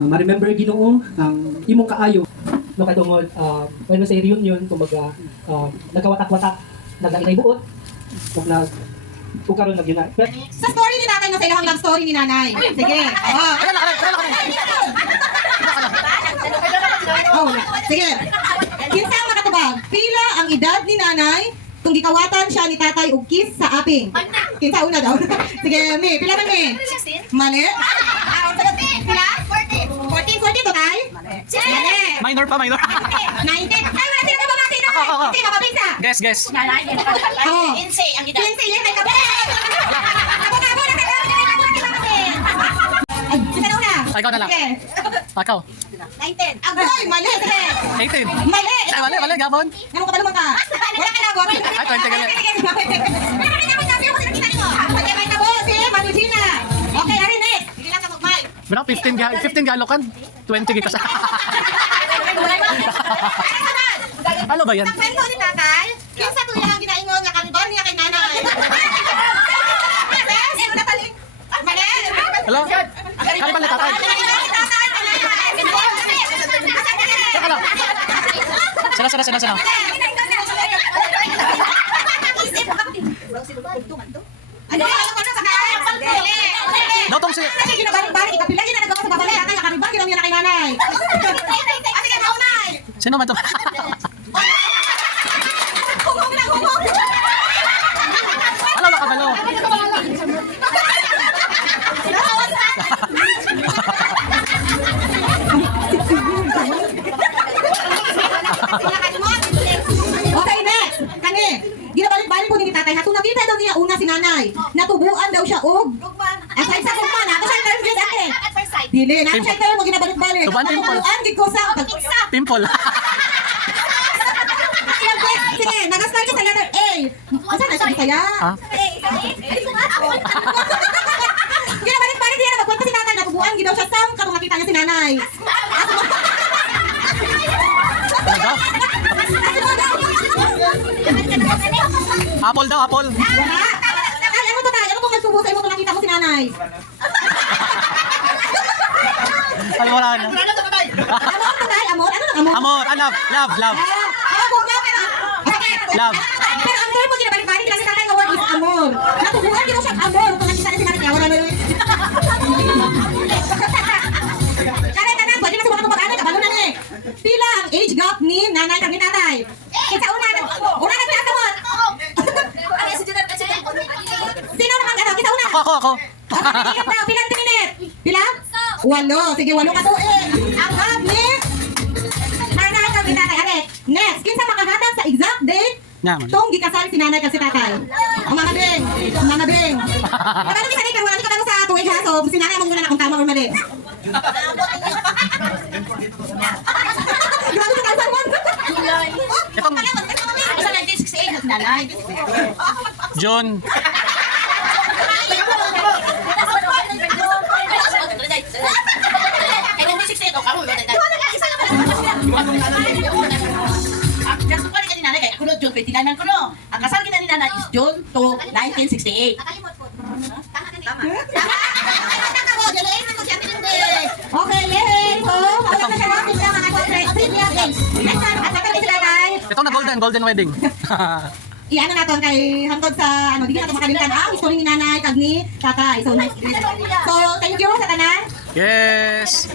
Ma-remember Ginoo ang imong kaayo no kadtungod when sa reunion kumbaga nagkawatak-watak naglainay buot ug ug karon nagyunay. Sa story ni tatay no sa ilang love story ni nanay. Sige. Sige. Kinsa ang makatubag? Pila ang edad ni nanay kung gikawatan siya ni tatay og kiss sa aping? Kinsa una daw? Sige, mi. Pila man mi? 16. Mali. Pila? 14 total? Mali. Minor pa, minor. 19. Ay, wala sila ba mga sino? Sige, mapapisa. Guess. Nanay, Oo. 15 ang edad. 15 yan, may kape. Abo-abo na kayo. Ay, sino na una? Ikaw na lang. Sige. Ikaw. 19. Agoy, mali. Sige. 18. Mali. Ay, mali, gabon. Naman ka ba naman ka? Wala ka lagot. Ay, 20 gali. Pero rin naman sabi ako sila kita nyo. Pati may tabo, si Manu Gina. Okay, hari next. Sige lang ka magmay. Bro, 15 galokan. 20 gikas. Ano ba yan? Ang kwento ni tatay, yung sa tuya ang ginaingon nga kanibor niya kay nanay. Mali. Hello? Kali pala tatay. Teka lang. Sana. Ano ba ang kwento sa kanya? Dotong si... Kasi ginabalik-balik, ikapila yun na nagawa sa babalay. Ang kanibor, ginawa niya na kay nanay. Ate ka maunay. Sino man to? Humong. Alam na kabalo. Okay, next. Kani, ginabalik-balik po ni tatay. Hatong nakita daw niya una si nanay. Natubuan daw siya og. Aside sa kumpa na. Ito siya term niya dati. At first sight. Dili, na siya term mo ginabalik-balik. Tuban, pimple. Natubuan, gid ko sa. Pimple. Sige, nag-start siya sa letter A. Asa na siya saya? Ah? Ginabalik-balik niya na magkwento si tatay. Natubuan, gid daw siya sam. Katong nakita niya si nanay. Talaga? Apple daw, apple. Wala. Ay, ano to tayo? Ano kung nagsubo sa imo kung nakita mo si nanay? Ay, wala na. Amor to tayo? Amor? Ano nang amor? Amor, love. Love. Pero ang term mo ginabalik-balik lang si tatay nga word is amor. Natubuan ginaw siya amor kung nakita niya si nanay. Wala na yun. Kaya tanan, pwede na siguro mag-ano, kabalo na niya eh. Pila ang age gap ni nanay kag ni tatay? Kinsa una nagtatamot? Sino naman ano? Kinsa una? Ako. Pila ang minute? Pila? 8. Sige, 8 ka to eh. Ang gap ni nanay kag ni tatay. Are, next, kinsa makahatag sa exact date Yaman. tong gikasal si nanay kag si tatay? Ang mga beng. Kapag ni kanay kang wala ni ka sa tuig ha, so si nanay mong muna na kung tama or mali. Grabe ka kalsan mo. Itong Sa 1968 at nanay. John. Kaya 1968 o karon. Ang kasal ni nanay kay kuno June 29 man kuno. Ang kasal ni nanay is June to 1968. Okay, yay! So, wala na siya natin sa mga trivia games. Next time, at saka si nanay. Ito na golden wedding. Iyan na natin kay hangtod sa ano, di na natin makalimutan ang history ni nanay kag ni tatay. So, thank you sa tanan. Yes.